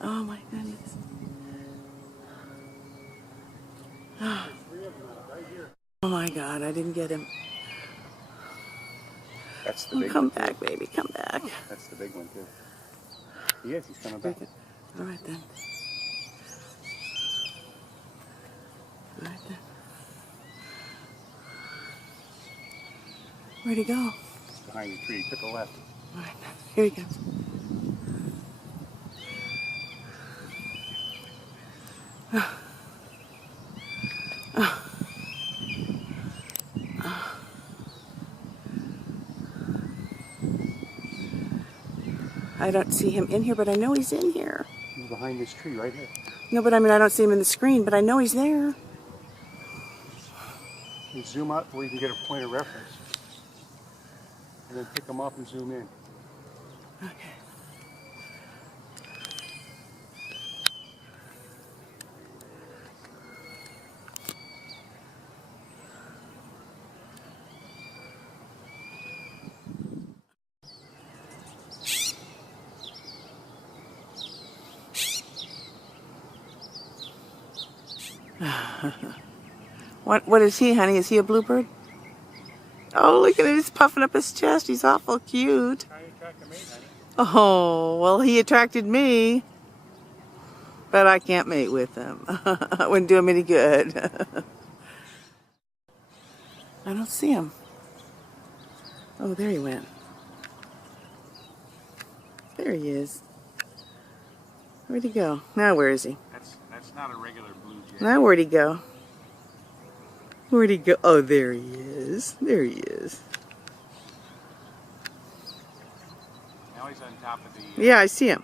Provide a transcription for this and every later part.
Oh my goodness. Oh my God, I didn't get him. That's the Oh, big come one, back, too. baby, come back. That's the big one, too. Yes, he's coming back. All right then. All right then. Where'd he go? He's behind the tree. He took a left. All right then. Here he comes. I don't see him in here, but I know he's in here. He's behind this tree right here. No, but I mean, I don't see him in the screen, but I know he's there. You zoom out where you can get a point of reference. And then pick him up and zoom in. Okay. What is he, honey? Is he a bluebird? Oh, look at him. He's puffing up his chest. He's awful cute. Trying to attract a mate, honey. Oh, well, he attracted me. But I can't mate with him. It wouldn't do him any good. I don't see him. Oh, there he went. There he is. Where'd he go? Now where is he? That's not a regular blue jay. Now where'd he go? Where'd he go? Oh, there he is. There he is. Now he's on top of the... Yeah, I see him.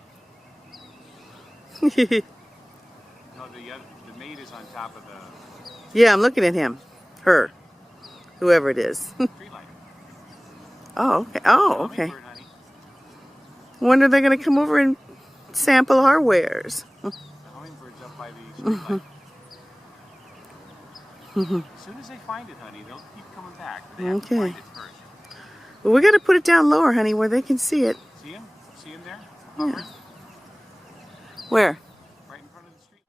No, the mate is on top of the Yeah, I'm looking at him. Her. Whoever it is. tree line. Oh, okay. Oh, okay. Hummingbird, honey. When are they going to come over and sample our wares? The hummingbird's up by the tree line. As soon as they find it, honey, they'll keep coming back. But they have to find it first. Well, we got to put it down lower, honey, where they can see it. See him? See him there? Yeah. Where? Right in front of the street.